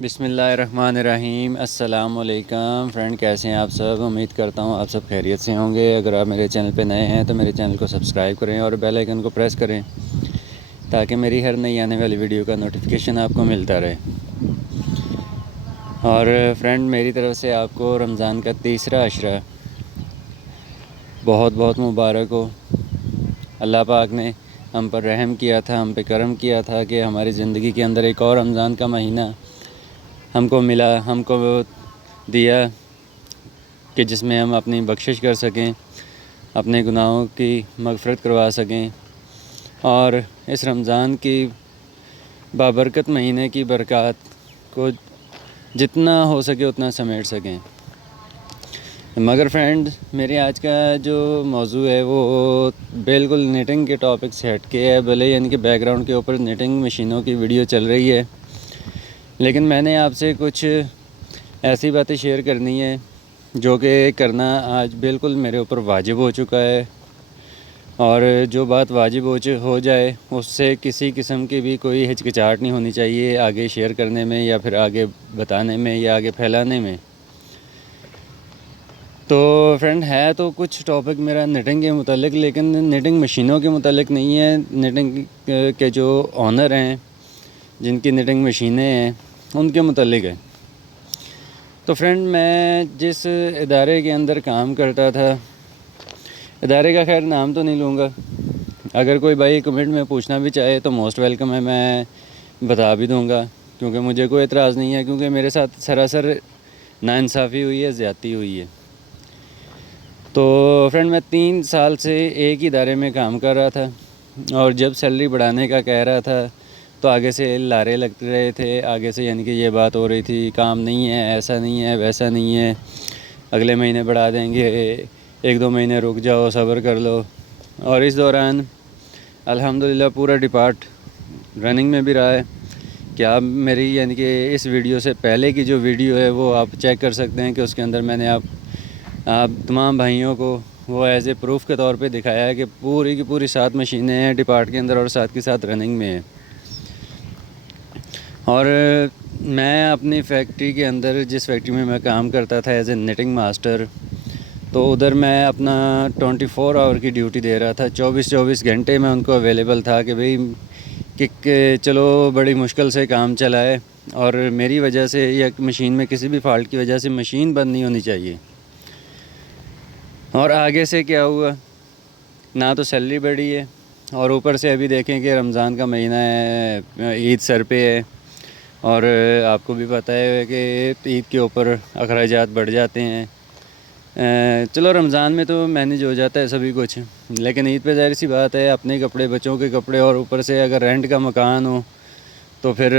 بسم اللہ الرحمن الرحیم۔ السلام علیکم فرینڈ، کیسے ہیں آپ سب؟ امید کرتا ہوں آپ سب خیریت سے ہوں گے۔ اگر آپ میرے چینل پہ نئے ہیں تو میرے چینل کو سبسکرائب کریں اور بیل آئیکن کو پریس کریں تاکہ میری ہر نئی آنے والی ویڈیو کا نوٹیفیکیشن آپ کو ملتا رہے۔ اور فرینڈ، میری طرف سے آپ کو رمضان کا تیسرا عشرہ بہت بہت مبارک ہو۔ اللہ پاک نے ہم پر رحم کیا تھا، ہم پہ کرم کیا تھا کہ ہماری زندگی کے اندر ایک اور رمضان کا مہینہ ہم کو ملا، ہم کو دیا کہ جس میں ہم اپنی بخشش کر سکیں، اپنے گناہوں کی مغفرت کروا سکیں اور اس رمضان کی بابرکت مہینے کی برکات کو جتنا ہو سکے اتنا سمیٹ سکیں۔ مگر فرینڈ، میرے آج کا جو موضوع ہے وہ بالکل نیٹنگ کے ٹاپک سے ہٹ کے ہے، بھلے یعنی کہ بیک گراؤنڈ کے اوپر نیٹنگ مشینوں کی ویڈیو چل رہی ہے، لیکن میں نے آپ سے کچھ ایسی باتیں شیئر کرنی ہے جو کہ کرنا آج بالکل میرے اوپر واجب ہو چکا ہے، اور جو بات واجب ہو جائے اس سے کسی قسم کی بھی کوئی ہچکچاہٹ نہیں ہونی چاہیے آگے شیئر کرنے میں یا پھر آگے بتانے میں یا آگے پھیلانے میں۔ تو فرینڈ، ہے تو کچھ ٹاپک میرا نیٹنگ کے متعلق، لیکن نیٹنگ مشینوں کے متعلق نہیں ہے، نیٹنگ کے جو آنر ہیں، جن کی نیٹنگ مشینیں ہیں، ان کے متعلق ہے۔ تو فرینڈ، میں جس ادارے کے اندر کام کرتا تھا، ادارے کا خیر نام تو نہیں لوں گا، اگر کوئی بھائی کمنٹ میں پوچھنا بھی چاہے تو موسٹ ویلکم ہے، میں بتا بھی دوں گا، کیونکہ مجھے کوئی اعتراض نہیں ہے، کیونکہ میرے ساتھ سراسر ناانصافی ہوئی ہے، زیادتی ہوئی ہے۔ تو فرینڈ، میں 3 سال سے ایک ہی ادارے میں کام کر رہا تھا، اور جب سیلری بڑھانے کا کہہ رہا تھا تو آگے سے لارے لگتے رہے تھے، آگے سے یعنی کہ یہ بات ہو رہی تھی، کام نہیں ہے، ایسا نہیں ہے، ویسا نہیں ہے، اگلے مہینے بڑھا دیں گے، 1-2 مہینے رک جاؤ، صبر کر لو۔ اور اس دوران الحمدللہ پورا ڈپارٹ رننگ میں بھی رہا ہے کہ آپ میری یعنی کہ اس ویڈیو سے پہلے کی جو ویڈیو ہے وہ آپ چیک کر سکتے ہیں کہ اس کے اندر میں نے آپ تمام بھائیوں کو وہ ایز اے پروف کے طور پہ دکھایا ہے کہ پوری کی پوری 7 مشینیں ہیں ڈپارٹ کے اندر اور ساتھ کے ساتھ رننگ میں ہیں۔ اور میں اپنی فیکٹری کے اندر، جس فیکٹری میں میں کام کرتا تھا ایز اے نیٹنگ ماسٹر، تو ادھر میں اپنا 24 آور کی ڈیوٹی دے رہا تھا، 24 گھنٹے میں ان کو اویلیبل تھا کہ بھئی کہ چلو بڑی مشکل سے کام چلائے، اور میری وجہ سے یا مشین میں کسی بھی فالٹ کی وجہ سے مشین بند نہیں ہونی چاہیے۔ اور آگے سے کیا ہوا، نہ تو سیلری بڑھی ہے، اور اوپر سے ابھی دیکھیں کہ رمضان کا مہینہ ہے، عید سر پہ ہے، اور آپ کو بھی پتہ ہے کہ عید کے اوپر اخراجات بڑھ جاتے ہیں۔ چلو رمضان میں تو مینیج ہو جاتا ہے سبھی کچھ، لیکن عید پہ ظاہر سی بات ہے، اپنے کپڑے، بچوں کے کپڑے، اور اوپر سے اگر رینٹ کا مکان ہو تو پھر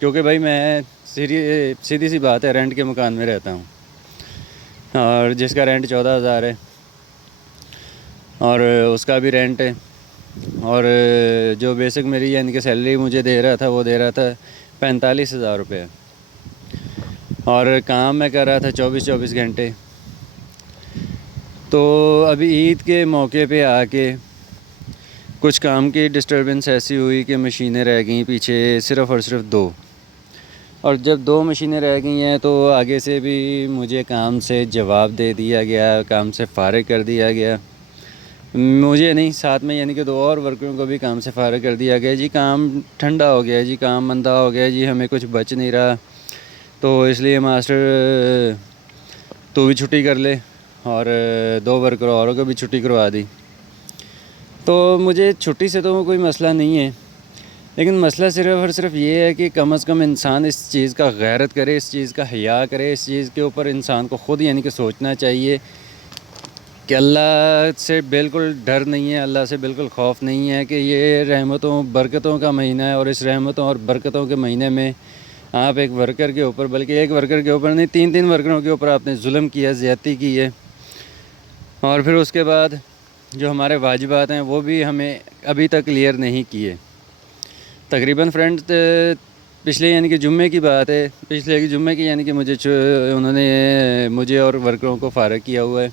کیونکہ بھائی میں سیدھی سی بات ہے، رینٹ کے مکان میں رہتا ہوں، اور جس کا رینٹ 14,000 ہے، اور اس کا بھی رینٹ ہے، اور جو بیسک میری یعنی کہ سیلری مجھے دے رہا تھا وہ دے رہا تھا 45,000 روپے، اور کام میں کر رہا تھا 24 گھنٹے۔ تو ابھی عید کے موقع پہ آ کے کچھ کام کی ڈسٹربنس ایسی ہوئی کہ مشینیں رہ گئیں پیچھے، صرف اور صرف 2، اور جب 2 مشینیں رہ گئی ہیں تو آگے سے بھی مجھے کام سے جواب دے دیا گیا، کام سے فارغ کر دیا گیا، مجھے نہیں، ساتھ میں یعنی کہ 2 اور ورکروں کو بھی کام سے فارغ کر دیا گیا۔ جی کام ٹھنڈا ہو گیا، جی کام مندہ ہو گیا، جی ہمیں کچھ بچ نہیں رہا، تو اس لیے ماسٹر تو بھی چھٹی کر لے، اور 2 ورکر اوروں کو بھی چھٹی کروا دی۔ تو مجھے چھٹی سے تو کوئی مسئلہ نہیں ہے، لیکن مسئلہ صرف اور صرف یہ ہے کہ کم از کم انسان اس چیز کا غیرت کرے، اس چیز کا حیا کرے، اس چیز کے اوپر انسان کو خود یعنی کہ سوچنا چاہیے کہ اللہ سے بالکل ڈر نہیں ہے، اللہ سے بالکل خوف نہیں ہے، کہ یہ رحمتوں برکتوں کا مہینہ ہے، اور اس رحمتوں اور برکتوں کے مہینے میں آپ ایک ورکر کے اوپر، بلکہ ایک ورکر کے اوپر نہیں، 3 ورکروں کے اوپر آپ نے ظلم کیا، زیادتی کی ہے، اور پھر اس کے بعد جو ہمارے واجبات ہیں وہ بھی ہمیں ابھی تک کلیئر نہیں کیے۔ تقریباً فرینڈ پچھلے یعنی کہ جمعے کی بات ہے، پچھلے جمعے کی یعنی کہ انہوں نے مجھے اور ورکروں کو فارغ کیا ہوا ہے،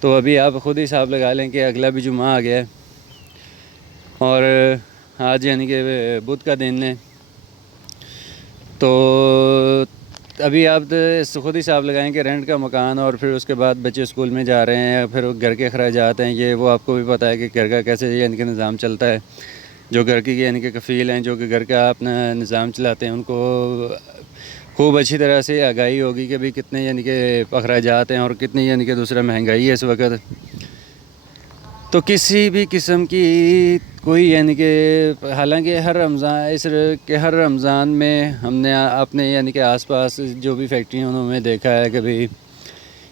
تو ابھی آپ خود ہی حساب لگا لیں کہ اگلا بھی جمعہ آ گیا ہے، اور آج یعنی کہ بدھ کا دن ہے، تو ابھی آپ خود ہی حساب لگائیں کہ رینٹ کا مکان اور پھر اس کے بعد بچے اسکول میں جا رہے ہیں، پھر گھر کے اخراجات ہیں، یہ وہ آپ کو بھی پتہ ہے کہ گھر کا کیسے یعنی کہ نظام چلتا ہے. جو گھر کی یعنی کہ کفیل ہیں، جو کہ گھر کا اپنا نظام چلاتے ہیں، ان کو خوب اچھی طرح سے آگاہی ہوگی کہ بھی کتنے یعنی کہ اخراجات ہیں اور کتنی یعنی کہ دوسرا مہنگائی ہے اس وقت. تو کسی بھی قسم کی کوئی یعنی کہ حالانکہ ہر رمضان میں ہم نے اپنے یعنی کہ آس پاس جو بھی فیکٹریوں انہوں میں دیکھا ہے کہ بھی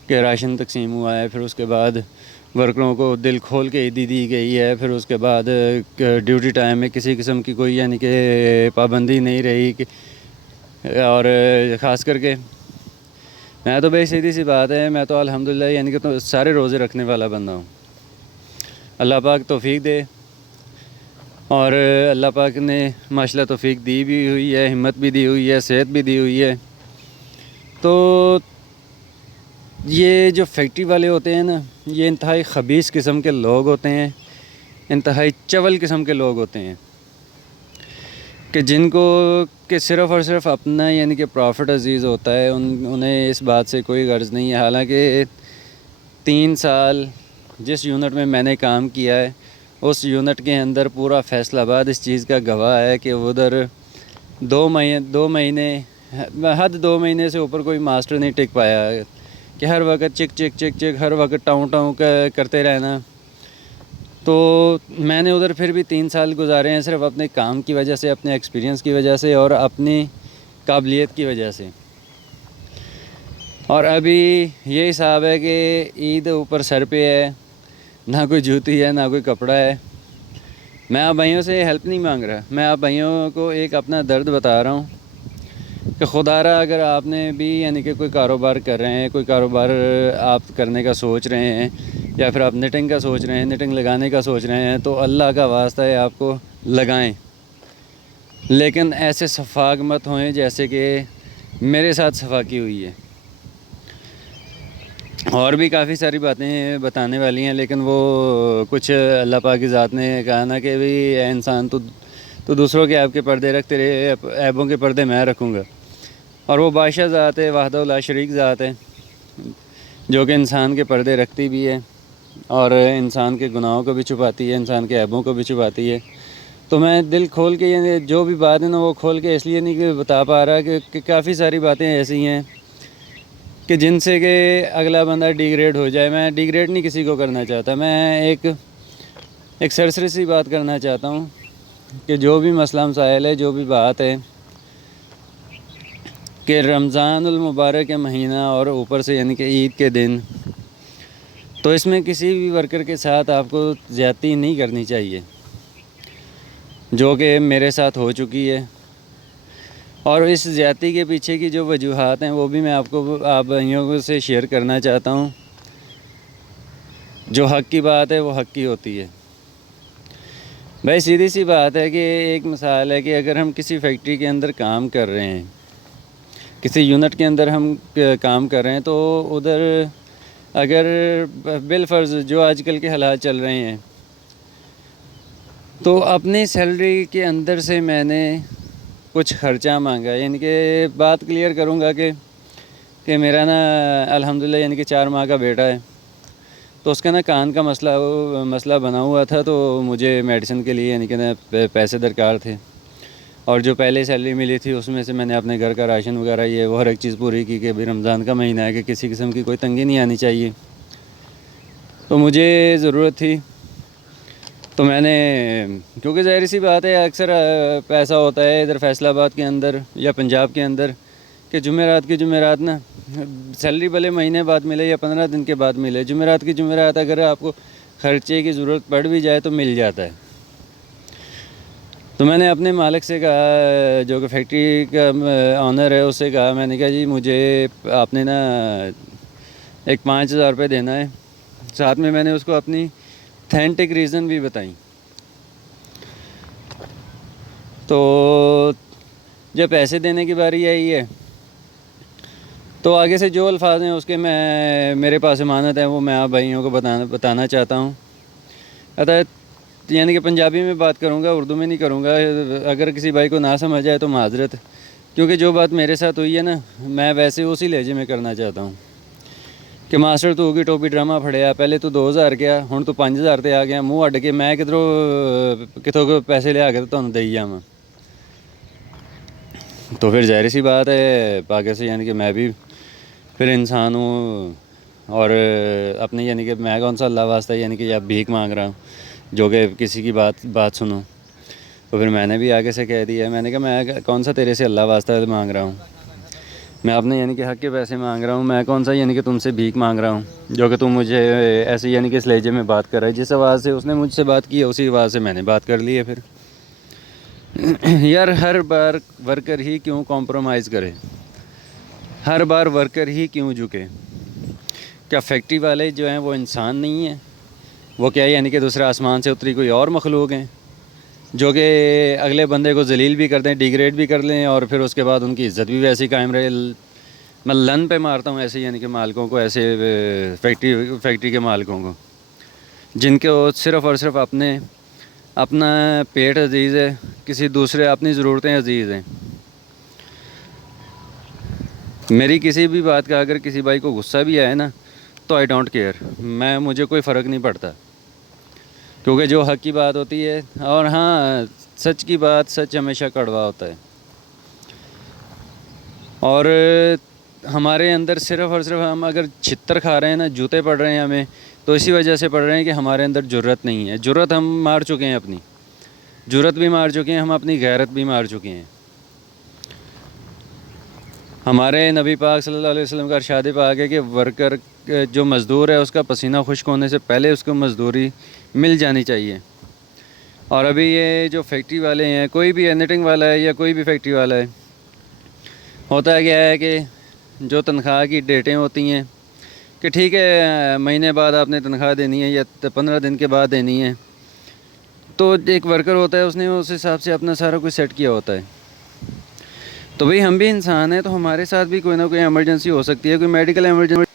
کہ راشن تقسیم ہوا ہے، پھر اس کے بعد ورکروں کو دل کھول کے عیدی دی گئی ہے، پھر اس کے بعد ڈیوٹی ٹائم میں کسی قسم کی کوئی یعنی کہ پابندی نہیں رہی اور خاص کر کے میں تو بھائی سیدھی سی بات ہے، میں تو الحمدللہ یعنی کہ تو سارے روزے رکھنے والا بندہ ہوں. اللہ پاک توفیق دے، اور اللہ پاک نے ماشاءاللہ توفیق دی بھی ہوئی ہے، ہمت بھی دی ہوئی ہے، صحت بھی دی ہوئی ہے. تو یہ جو فیکٹری والے ہوتے ہیں نا، یہ انتہائی خبیث قسم کے لوگ ہوتے ہیں، انتہائی چول قسم کے لوگ ہوتے ہیں کہ جن کو کہ صرف اور صرف اپنا یعنی کہ پروفٹ عزیز ہوتا ہے. انہیں اس بات سے کوئی غرض نہیں ہے. حالانکہ 3 سال جس یونٹ میں نے کام کیا ہے، اس یونٹ کے اندر پورا فیصل آباد اس چیز کا گواہ ہے کہ ادھر 2 مہینے حد 2 مہینے سے اوپر کوئی ماسٹر نہیں ٹک پایا کہ ہر وقت چک ہر وقت ٹاؤں کرتے رہنا. تو میں نے ادھر پھر بھی 3 سال گزارے ہیں صرف اپنے کام کی وجہ سے، اپنے ایکسپیرینس کی وجہ سے اور اپنی قابلیت کی وجہ سے. اور ابھی یہ حساب ہے کہ عید اوپر سر پہ ہے، نہ کوئی جوتی ہے، نہ کوئی کپڑا ہے. میں آپ بھائیوں سے ہیلپ نہیں مانگ رہا، میں آپ بھائیوں کو ایک اپنا درد بتا رہا ہوں کہ خدا را اگر آپ نے بھی یعنی کہ کوئی کاروبار کر رہے ہیں، کوئی کاروبار آپ کرنے کا سوچ رہے ہیں، یا پھر آپ نٹنگ کا سوچ رہے ہیں، نٹنگ لگانے کا سوچ رہے ہیں، تو اللہ کا واسطہ ہے آپ کو لگائیں، لیکن ایسے سفاک مت ہوئیں جیسے کہ میرے ساتھ سفاکی ہوئی ہے. اور بھی کافی ساری باتیں بتانے والی ہیں، لیکن وہ کچھ اللہ پاک کی ذات نے کہا نا کہ بھی اے انسان تو دوسروں کے عیب کے پردے رکھ، تیرے عیبوں کے پردے میں رکھوں گا. اور وہ بادشاہ ذات ہے، وحدہ لا شریک ذات ہے، جو کہ انسان کے پردے رکھتی بھی ہے اور انسان کے گناہوں کو بھی چھپاتی ہے، انسان کے عیبوں کو بھی چھپاتی ہے. تو میں دل کھول کے یعنی جو بھی بات ہے نا وہ کھول کے اس لیے نہیں کہ بتا پا رہا کہ کافی ساری باتیں ایسی ہیں کہ جن سے کہ اگلا بندہ ڈیگریڈ ہو جائے. میں ڈیگریڈ نہیں کسی کو کرنا چاہتا، میں ایک سرسری سی بات کرنا چاہتا ہوں کہ جو بھی مسئلہ مسائل ہے، جو بھی بات ہے کہ رمضان المبارک کے مہینہ اور اوپر سے یعنی کہ عید کے دن، تو اس میں کسی بھی ورکر کے ساتھ آپ کو زیادتی نہیں کرنی چاہیے، جو کہ میرے ساتھ ہو چکی ہے. اور اس زیادتی کے پیچھے کی جو وجوہات ہیں وہ بھی میں آپ بھائیوں سے شیئر کرنا چاہتا ہوں. جو حق کی بات ہے وہ حق کی ہوتی ہے. بھائی سیدھی سی بات ہے کہ ایک مثال ہے کہ اگر ہم کسی فیکٹری کے اندر کام کر رہے ہیں، کسی یونٹ کے اندر ہم کام کر رہے ہیں، تو ادھر اگر بالفرض جو آج کل کے حالات چل رہے ہیں، تو اپنی سیلری کے اندر سے میں نے کچھ خرچہ مانگا. یعنی کہ بات کلیئر کروں گا کہ میرا نا الحمدللہ یعنی کہ 4 ماہ کا بیٹا ہے، تو اس کا نا کان کا مسئلہ بنا ہوا تھا، تو مجھے میڈیسن کے لیے یعنی کہ نا پیسے درکار تھے. اور جو پہلے سیلری ملی تھی اس میں سے میں نے اپنے گھر کا راشن وغیرہ یہ وہ ہر ایک چیز پوری کی کہ بھی رمضان کا مہینہ ہے کہ کسی قسم کی کوئی تنگی نہیں آنی چاہیے. تو مجھے ضرورت تھی، تو میں نے کیونکہ ظاہر سی بات ہے اکثر پیسہ ہوتا ہے ادھر فیصل آباد کے اندر یا پنجاب کے اندر کہ جمعرات نا سیلری بھلے مہینے بعد ملے یا 15 دن کے بعد ملے، جمعرات اگر آپ کو خرچے کی ضرورت پڑ بھی جائے تو مل جاتا ہے. تو میں نے اپنے مالک سے کہا، جو کہ فیکٹری کا آنر ہے، اس سے کہا، میں نے کہا جی مجھے آپ نے نا ایک 5,000 روپے دینا ہے. ساتھ میں نے اس کو اپنی تھینٹک ریزن بھی بتائیں. تو جب پیسے دینے کی باری آئی ہے تو آگے سے جو الفاظ ہیں اس کے میرے پاس امانت ہے، وہ میں آپ بھائیوں کو بتانا چاہتا ہوں. یعنی کہ پنجابی میں بات کروں گا، اردو میں نہیں کروں گا. اگر کسی بھائی کو نہ سمجھ آئے تو معذرت. کیونکہ جو بات میرے ساتھ ہوئی ہے نا، میں ویسے اسی لہجے میں کرنا چاہتا ہوں کہ ماسٹر تو ہوگی ٹوپی ڈرامہ پھڑیا، پہلے تو 2000 گیا، ہن تو 5000 تے آ گیا، منہ اڈ کے میں کتوں کو پیسے لیا کے تمہیں دئی جاواں۔ تو پھر ظاہر سی بات ہے پاکستان سے یعنی کہ میں بھی پھر انسان ہوں، اور اپنے یعنی کہ میں کون سا اللہ واسطہ یعنی کہ اب بھیک مانگ رہا ہوں جو کہ کسی کی بات سنوں۔ تو پھر میں نے بھی آگے سے کہہ دیا، میں نے کہا میں کون سا تیرے سے اللہ واسطہ مانگ رہا ہوں، میں اپنے یعنی کہ حق کے پیسے مانگ رہا ہوں، میں کون سا یعنی کہ تم سے بھیک مانگ رہا ہوں جو کہ تم مجھے ایسے یعنی کہ اس لہجے میں بات کر رہا ہے۔ جس آواز سے اس نے مجھ سے بات کی ہے اسی آواز سے میں نے بات کر لی ہے۔ پھر یار ہر بار ورکر ہی کیوں کمپرومائز کرے، ہر بار ورکر ہی کیوں جھکے؟ کیا فیکٹری والے جو ہیں وہ انسان نہیں ہیں؟ وہ کیا یعنی کہ دوسرے آسمان سے اتری کوئی اور مخلوق ہیں جو کہ اگلے بندے کو ذلیل بھی کر دیں، ڈیگریڈ بھی کر لیں، اور پھر اس کے بعد ان کی عزت بھی ویسی قائم رہے؟ میں لن پہ مارتا ہوں ایسے یعنی کہ مالکوں کو، ایسے فیکٹری کے مالکوں کو جن کو صرف اور صرف اپنا پیٹ عزیز ہے، کسی دوسرے اپنی ضرورتیں عزیز ہیں۔ میری کسی بھی بات کا اگر کسی بھائی کو غصہ بھی آئے نا تو آئی ڈونٹ کیئر، مجھے کوئی فرق نہیں پڑتا، کیونکہ جو حق کی بات ہوتی ہے، اور ہاں سچ کی بات، سچ ہمیشہ کڑوا ہوتا ہے۔ اور ہمارے اندر صرف اور صرف ہم اگر چھتر کھا رہے ہیں نا، جوتے پڑ رہے ہیں ہمیں، تو اسی وجہ سے پڑ رہے ہیں کہ ہمارے اندر جرت نہیں ہے۔ جرت ہم مار چکے ہیں، اپنی جرت بھی مار چکے ہیں، ہم اپنی غیرت بھی مار چکے ہیں۔ ہمارے نبی پاک صلی اللہ علیہ وسلم کا ارشاد پاک ہے کہ ورکر جو مزدور ہے اس کا پسینہ خشک ہونے سے پہلے اس کو مزدوری مل جانی چاہیے۔ اور ابھی یہ جو فیکٹری والے ہیں، کوئی بھی نیٹنگ والا ہے یا کوئی بھی فیکٹری والا ہے، ہوتا کیا ہے کہ جو تنخواہ کی ڈیٹیں ہوتی ہیں کہ ٹھیک ہے مہینے بعد آپ نے تنخواہ دینی ہے یا 15 دن کے بعد دینی ہے، تو ایک ورکر ہوتا ہے، اس نے اس حساب سے اپنا سارا کچھ سیٹ کیا ہوتا ہے۔ تو بھئی ہم بھی انسان ہیں، تو ہمارے ساتھ بھی کوئی نہ کوئی ایمرجنسی ہو سکتی ہے، کوئی میڈیکل ایمرجنسی